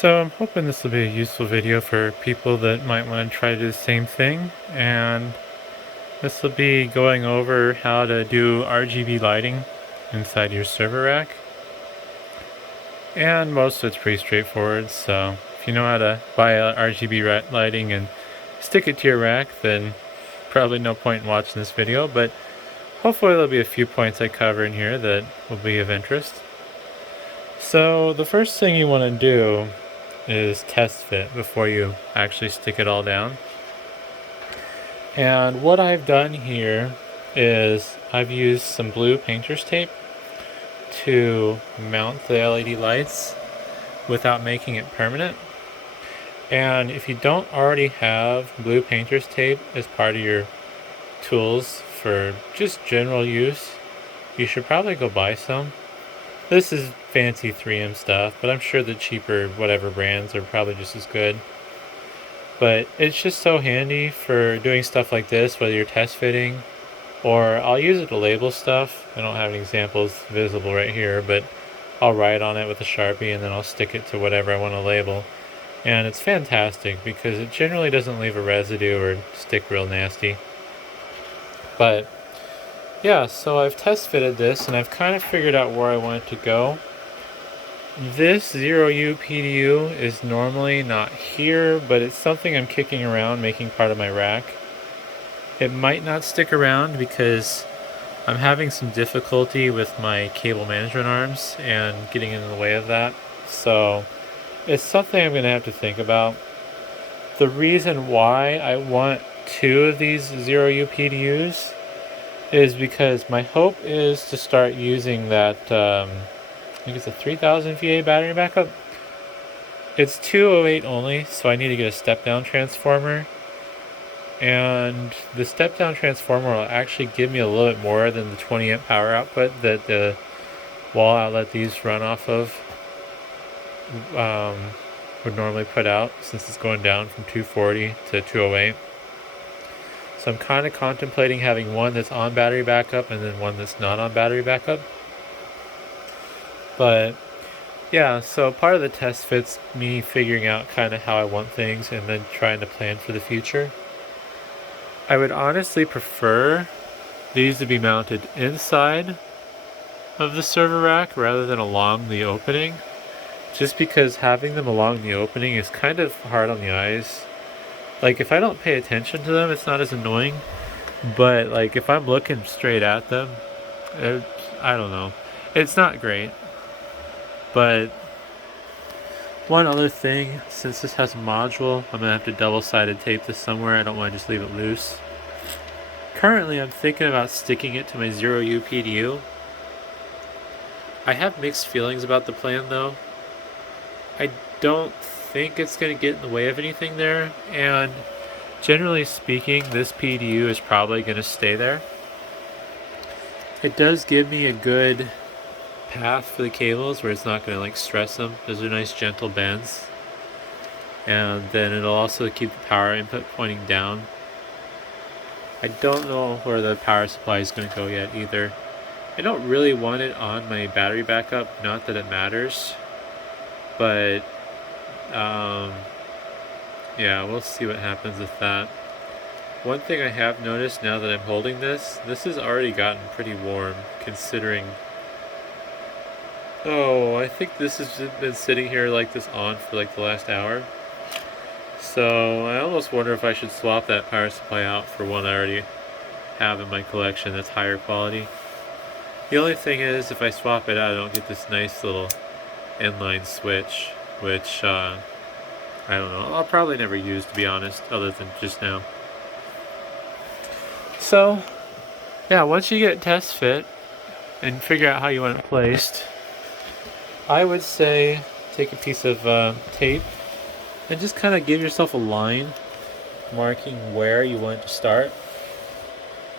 So I'm hoping this will be a useful video for people that might want to try to do the same thing, and this will be going over how to do RGB lighting inside your server rack. And most of it's pretty straightforward, so if you know how to buy RGB lighting and stick it to your rack, then probably no point in watching this video, but hopefully there'll be a few points I cover in here that will be of interest. So the first thing you want to do is test fit before you actually stick it all down. And what I've done here is I've used some blue painter's tape to mount the LED lights without making it permanent. And if you don't already have blue painter's tape as part of your tools for just general use, you should probably go buy some. This is fancy 3M stuff, but I'm sure the cheaper whatever brands are probably just as good. But it's just so handy for doing stuff like this, whether you're test fitting, or I'll use it to label stuff. I don't have any examples visible right here, but I'll write on it with a Sharpie and then I'll stick it to whatever I want to label. And it's fantastic because it generally doesn't leave a residue or stick real nasty. But yeah, so I've test fitted this and I've kind of figured out where I want it to go. This 0U PDU is normally not here, but it's something I'm kicking around making part of my rack. It might not stick around because I'm having some difficulty with my cable management arms and getting in the way of that. So it's something I'm going to have to think about. The reason why I want two of these 0U PDUs is because my hope is to start using that, I think it's a 3000 VA battery backup. It's 208 only, so I need to get a step-down transformer. And the step-down transformer will actually give me a little bit more than the 20 amp power output that the wall outlet these run off of would normally put out, since it's going down from 240 to 208. So I'm kind of contemplating having one that's on battery backup and then one that's not on battery backup. But yeah, so part of the test fit's me figuring out kind of how I want things and then trying to plan for the future. I would honestly prefer these to be mounted inside of the server rack rather than along the opening, just because having them along the opening is kind of hard on the eyes. Like, if I don't pay attention to them, it's not as annoying, but like if I'm looking straight at them, I don't know, it's not great. But one other thing, since this has a module, I'm gonna have to double-sided tape this somewhere. I don't want to just leave it loose. Currently I'm thinking about sticking it to my 0U PDU. I have mixed feelings about the plan though. I don't think it's going to get in the way of anything there, and generally speaking this PDU is probably going to stay there. It does give me a good path for the cables where it's not going to like stress them. Those are nice gentle bends, and then it'll also keep the power input pointing down. I don't know where the power supply is going to go yet either. I don't really want it on my battery backup, not that it matters, but yeah, we'll see what happens with that. One thing I have noticed now that I'm holding this has already gotten pretty warm, considering, I think this has been sitting here like this on for like the last hour. So I almost wonder if I should swap that power supply out for one I already have in my collection that's higher quality. The only thing is, if I swap it out, I don't get this nice little inline switch, which I don't know, I'll probably never use, to be honest, other than just now. So yeah, once you get test fit and figure out how you want it placed, I would say take a piece of tape and just kind of give yourself a line marking where you want it to start.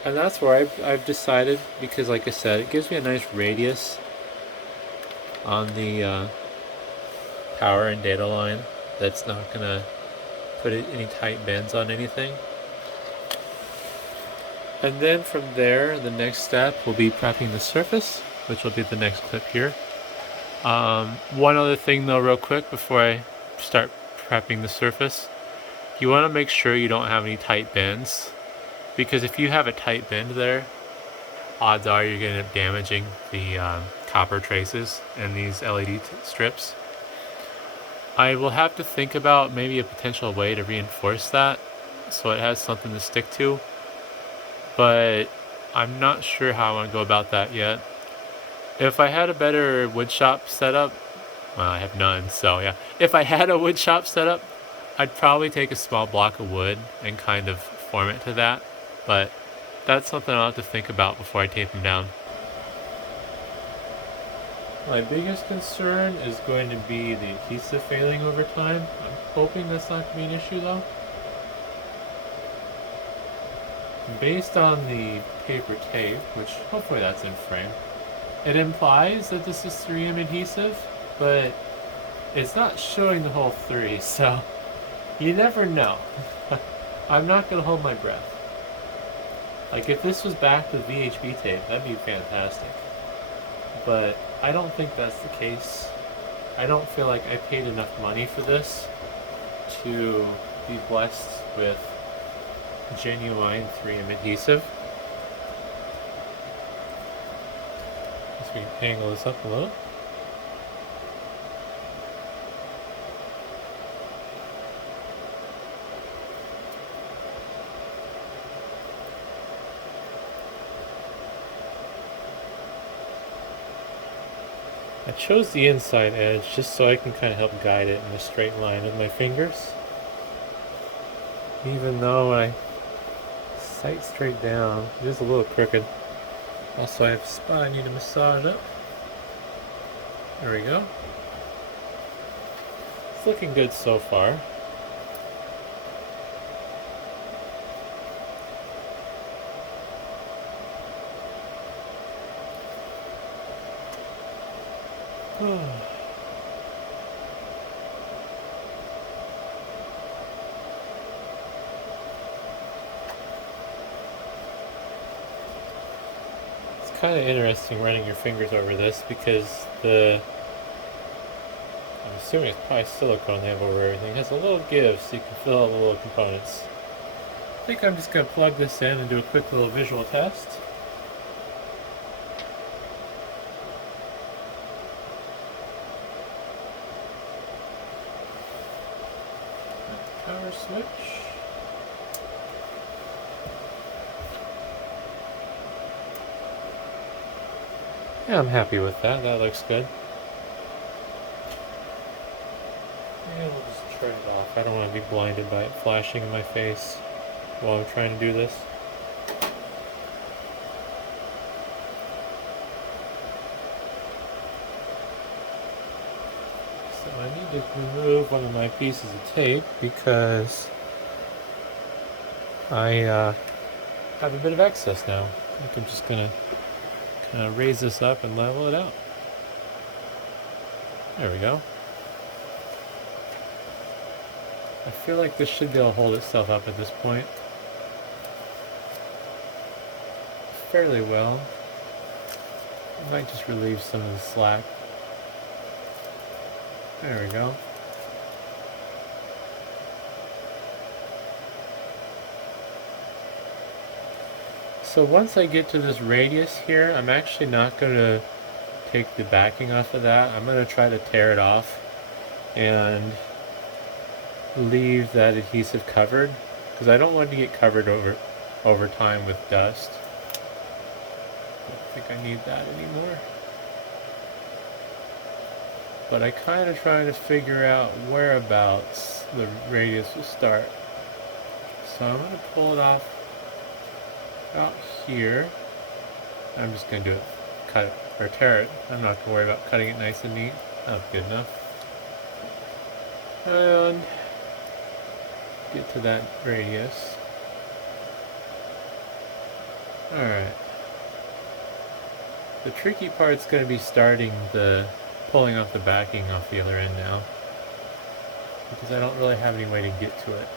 And that's where I've decided, because like I said, it gives me a nice radius on the power and data line that's not going to put any tight bends on anything. And then from there, the next step will be prepping the surface, which will be the next clip here. One other thing though, real quick, before I start prepping the surface, you want to make sure you don't have any tight bends, because if you have a tight bend there, odds are you're going to end up damaging the copper traces and these LED strips. I will have to think about maybe a potential way to reinforce that so it has something to stick to, but I'm not sure how I want to go about that yet. If I had a better woodshop setup, well, I have none, so yeah. If I had a woodshop setup, I'd probably take a small block of wood and kind of form it to that, but that's something I'll have to think about before I tape them down. My biggest concern is going to be the adhesive failing over time. I'm hoping that's not going to be an issue though. Based on the paper tape, which hopefully that's in frame, it implies that this is 3M adhesive, but it's not showing the whole 3, so you never know. I'm not going to hold my breath. Like, if this was backed with VHB tape, that'd be fantastic. But I don't think that's the case. I don't feel like I paid enough money for this to be blessed with genuine 3M adhesive. So we can angle this up a little. I chose the inside edge just so I can kind of help guide it in a straight line with my fingers. Even though I sight straight down, it is a little crooked. Also, I have a spot I need to massage up. There we go. It's looking good so far. It's kind of interesting running your fingers over this because I'm assuming it's probably silicone they have over everything. It has a little give so you can fill out the little components. I think I'm just going to plug this in and do a quick little visual test. Power switch. Yeah, I'm happy with that. That looks good. And we'll just turn it off. I don't want to be blinded by it flashing in my face while I'm trying to do this. So I need to remove one of my pieces of tape because I have a bit of excess now. I think I'm just going to kind of raise this up and level it out. There we go. I feel like this should be able to hold itself up at this point fairly well. I might just relieve some of the slack. There we go. So once I get to this radius here, I'm actually not going to take the backing off of that. I'm going to try to tear it off and leave that adhesive covered because I don't want to get covered over time with dust. I don't think I need that anymore. But I kind of trying to figure out whereabouts the radius will start. So I'm going to pull it off out here. I'm just going to do it, cut it, or tear it. I'm not going to worry about cutting it nice and neat. That's good enough. And get to that radius. Alright. The tricky part's going to be starting the pulling off the backing off the other end now, because I don't really have any way to get to it.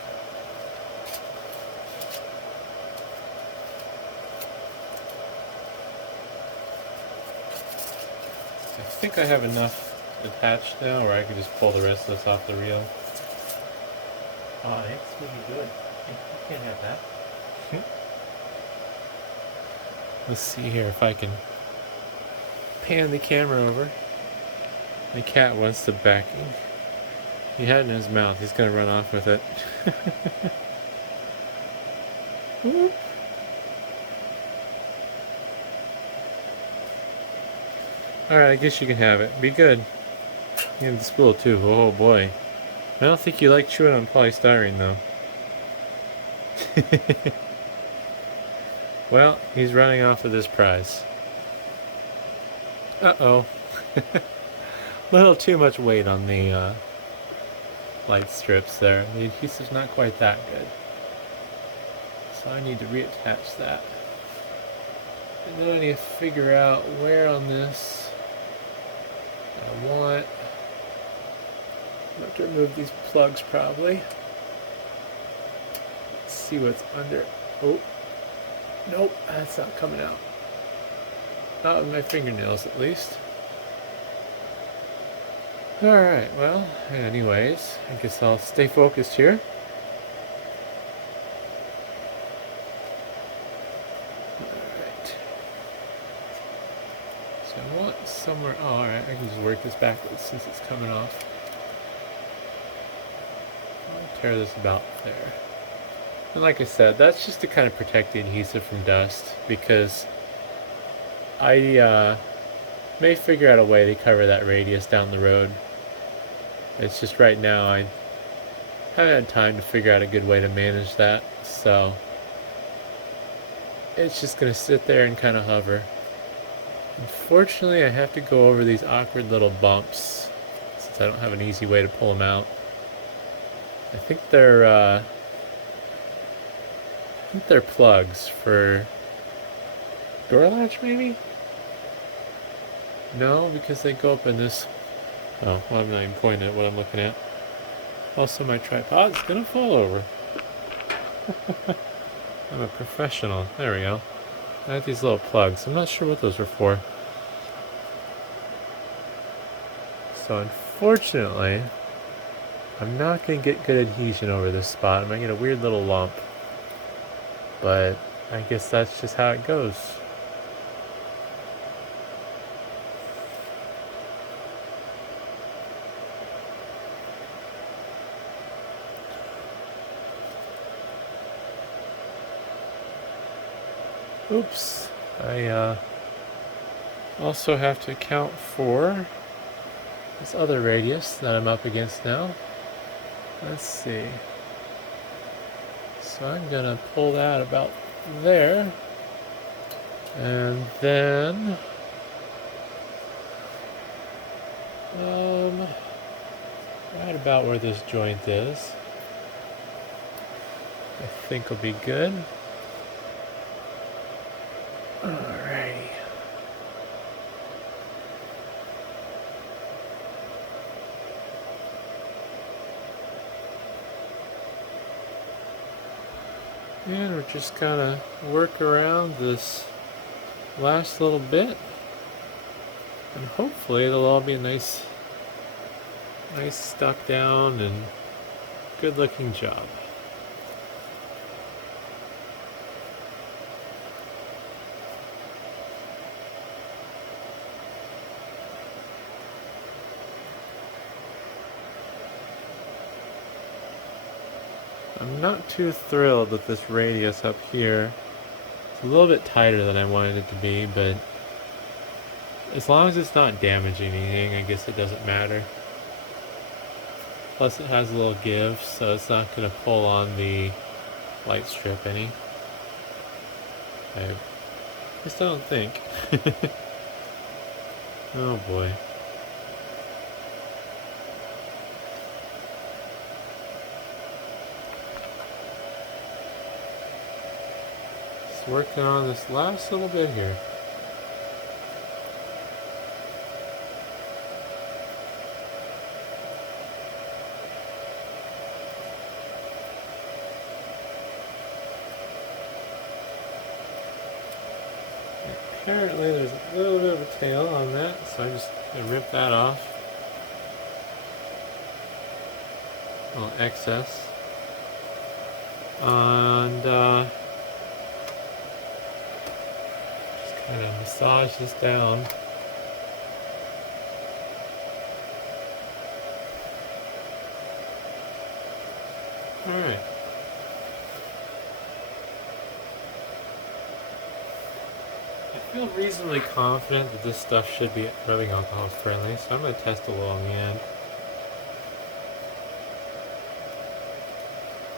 I think I have enough attached now, or I could just pull the rest of this off the reel. Oh, it's really good. You can't have that. Let's see here if I can pan the camera over. The cat wants the backing. He had it in his mouth. He's gonna run off with it. Alright, I guess you can have it. Be good. You have the spool too. Oh boy. I don't think you like chewing on polystyrene though. Well, he's running off with his prize. Uh-oh. Little too much weight on the light strips there. The adhesive's not quite that good. So I need to reattach that. And then I need to figure out where on this I want. I have to remove these plugs probably. Let's see what's under. Oh, nope, that's not coming out. Not with my fingernails at least. Alright, well, anyways, I guess I'll stay focused here. Alright. So I want somewhere. Oh, alright, I can just work this backwards since it's coming off. I'll tear this about there. And like I said, that's just to kind of protect the adhesive from dust, because I may figure out a way to cover that radius down the road. It's just right now I haven't had time to figure out a good way to manage that, so it's just going to sit there and kind of hover. Unfortunately, I have to go over these awkward little bumps since I don't have an easy way to pull them out. I think they're plugs for door latch, maybe? No, because they go up in this. Oh, well, I'm not even pointing at what I'm looking at. Also, my tripod's gonna fall over. I'm a professional. There we go. I have these little plugs. I'm not sure what those are for. So unfortunately, I'm not going to get good adhesion over this spot. I might get a weird little lump. But I guess that's just how it goes. Oops. I also have to account for this other radius that I'm up against now. Let's see. So I'm gonna pull that about there, and then right about where this joint is, I think will be good. Alrighty. And we're just gonna work around this last little bit, and hopefully it'll all be a nice stuck down and good looking job. I'm not too thrilled with this radius up here. It's a little bit tighter than I wanted it to be, but as long as it's not damaging anything, I guess it doesn't matter. Plus it has a little give, so it's not going to pull on the light strip any. I just don't think. Oh boy. Just working on this last little bit here. Apparently there's a little bit of a tail on that, so I'm just going to rip that off. little excess. And just kind of massage this down. Alright. I feel reasonably confident that this stuff should be rubbing alcohol friendly, so I'm going to test a little on the end.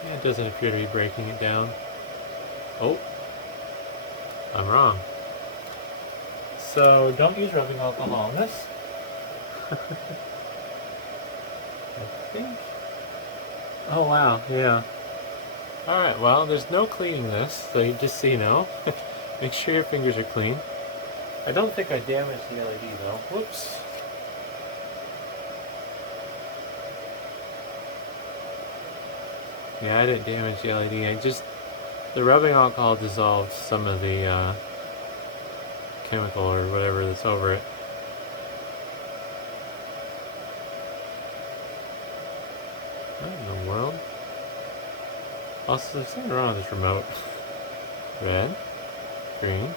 Yeah, it doesn't appear to be breaking it down. Oh, I'm wrong. So don't use rubbing alcohol on this. I think. Oh wow, yeah. Alright, well, there's no cleaning this, so just so you know. Make sure your fingers are clean. I don't think I damaged the LED though. Whoops. Yeah, I didn't damage the LED. The rubbing alcohol dissolved some of the chemical or whatever that's over it. What in the world? Also, there's something wrong with this remote. Red. Green.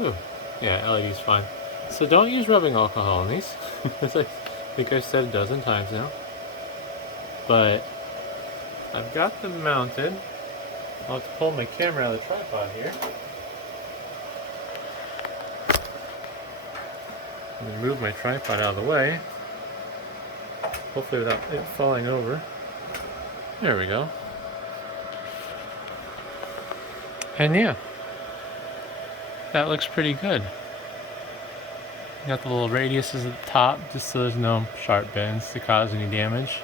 Ooh. Yeah, LED's fine. So don't use rubbing alcohol on these. As I think I've said a dozen times now. But I've got them mounted. I'll have to pull my camera out of the tripod here. And move my tripod out of the way. Hopefully without it falling over. There we go. And yeah, that looks pretty good. Got the little radiuses at the top just so there's no sharp bends to cause any damage.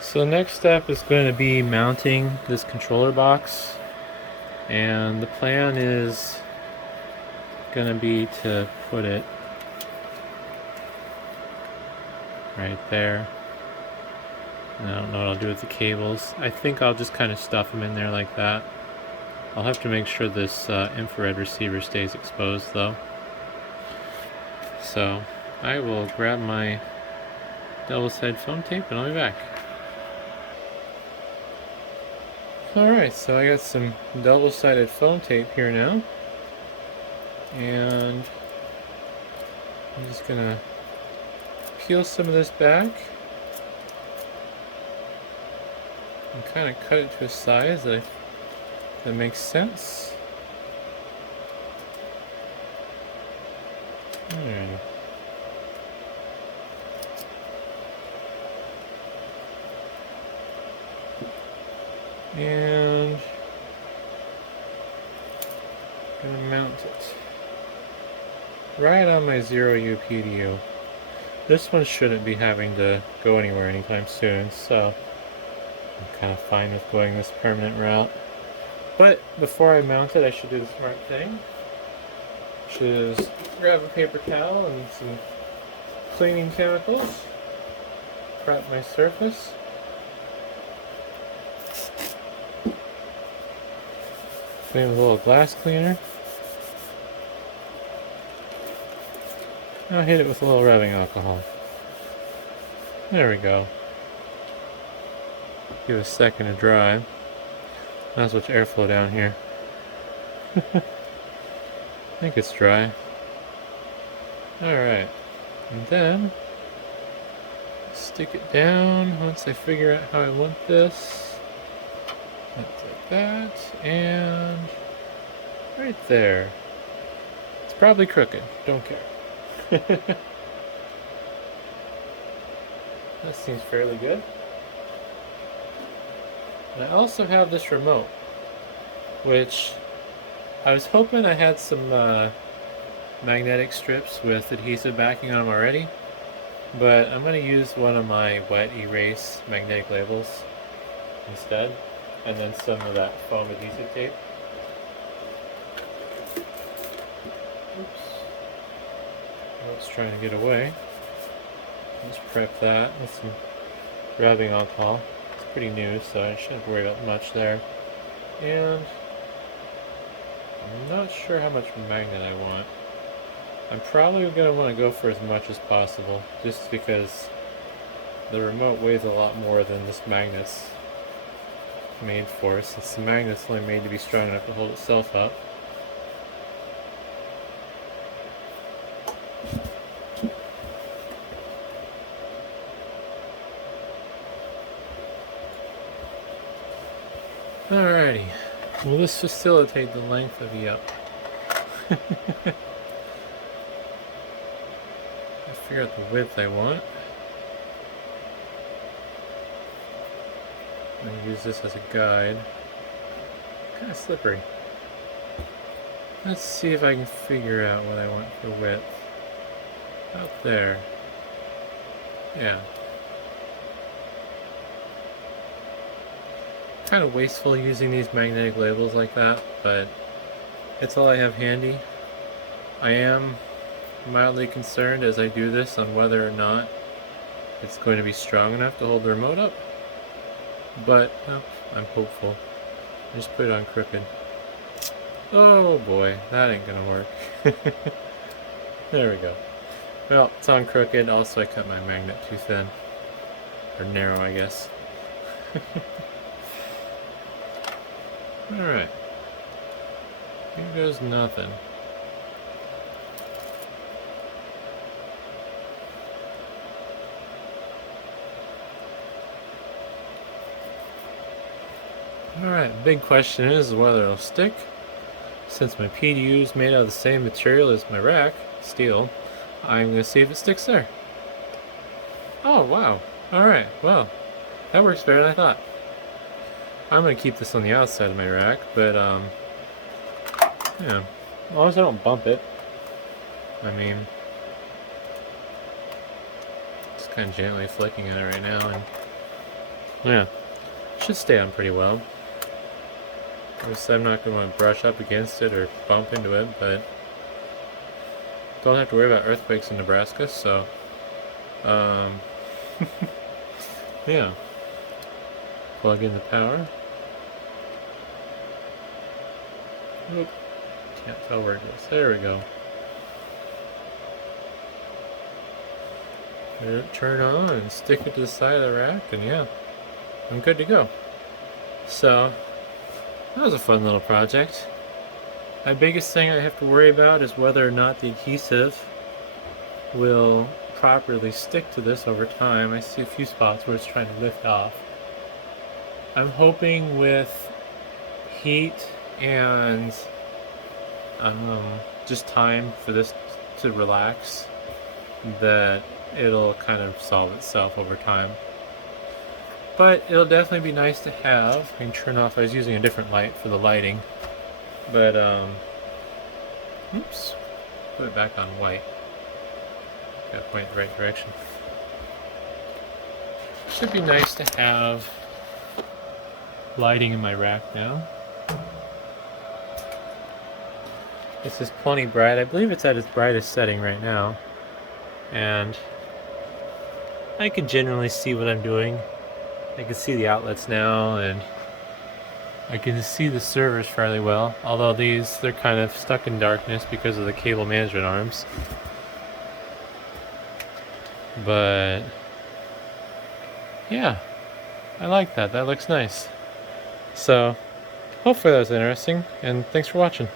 So the next step is going to be mounting this controller box, and the plan is going to be to put it right there. And I don't know what I'll do with the cables. I think I'll just kind of stuff them in there like that. I'll have to make sure this infrared receiver stays exposed though. So I will grab my double-sided foam tape and I'll be back. Alright, so I got some double-sided foam tape here now. And I'm just gonna peel some of this back and kind of cut it to a size that makes sense. Alright. And I'm gonna mount it right on my 0U PDU. This one shouldn't be having to go anywhere anytime soon, so I'm kind of fine with going this permanent route. But before I mount it, I should do the smart thing, which is grab a paper towel and some cleaning chemicals, prep my surface. Clean with a little glass cleaner. I'll hit it with a little rubbing alcohol. There we go. Give it a second to dry. Not as much airflow down here. I think it's dry. Alright. And then stick it down once I figure out how I want this. Like that. And right there. It's probably crooked. Don't care. That seems fairly good. And I also have this remote, which I was hoping I had some magnetic strips with adhesive backing on them already, but I'm going to use one of my wet erase magnetic labels instead, and then some of that foam adhesive tape. Oops. It's trying to get away. Let's prep that with some rubbing alcohol. It's pretty new, so I shouldn't worry about much there. And I'm not sure how much magnet I want. I'm probably going to want to go for as much as possible, just because the remote weighs a lot more than this magnet's made for, since the magnet's only made to be strong enough to hold itself up. Alrighty, will this facilitate the length of the up? I figure out the width I want. I'm going to use this as a guide. Kind of slippery. Let's see if I can figure out what I want for width. Out there. Yeah. Kind of wasteful using these magnetic labels like that, but it's all I have handy. I am mildly concerned as I do this on whether or not it's going to be strong enough to hold the remote up, but I'm hopeful. I just put it on crooked. Oh boy, that ain't gonna work. There we go. Well, it's on crooked. Also, I cut my magnet too thin. Or narrow, I guess. Alright. Here goes nothing. Alright, big question is whether it'll stick. Since my PDU is made out of the same material as my rack, steel, I'm going to see if it sticks there. Oh, wow. Alright, well, that works better than I thought. I'm going to keep this on the outside of my rack, but, yeah, as long as I don't bump it. I mean, just kind of gently flicking at it right now, and yeah, should stay on pretty well. I'm not going to want to brush up against it or bump into it, but don't have to worry about earthquakes in Nebraska, so yeah. Plug in the power. Oop. Can't tell where it is. There we go. Let it turn on and stick it to the side of the rack, and yeah, I'm good to go. So that was a fun little project. My biggest thing I have to worry about is whether or not the adhesive will properly stick to this over time. I see a few spots where it's trying to lift off. I'm hoping with heat and just time for this to relax that it'll kind of solve itself over time. But it'll definitely be nice to have. I can turn off, I was using a different light for the lighting. But, oops, put it back on white. Gotta point the right direction. Should be nice to have lighting in my rack now. This is plenty bright. I believe it's at its brightest setting right now. And I can generally see what I'm doing. I can see the outlets now, and I can see the servers fairly well. Although they're kind of stuck in darkness because of the cable management arms. But yeah, I like that. That looks nice. So hopefully that was interesting, and thanks for watching.